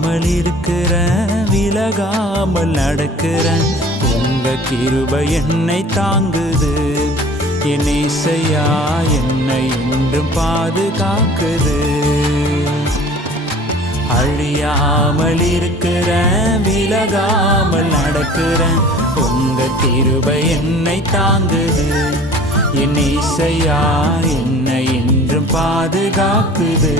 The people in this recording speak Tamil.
இருக்கிறேன், விலகாமல் நடக்கிறேன். உங்க கிருபை என்னை தாங்குது. என் இசையா என்னை என்றும் பாதுகாக்குது. அழியாமல் இருக்கிறேன், விலகாமல் நடக்கிறேன். உங்க கிருபை என்னை தாங்குது. என் இசையா என்னை என்றும் பாதுகாக்குது.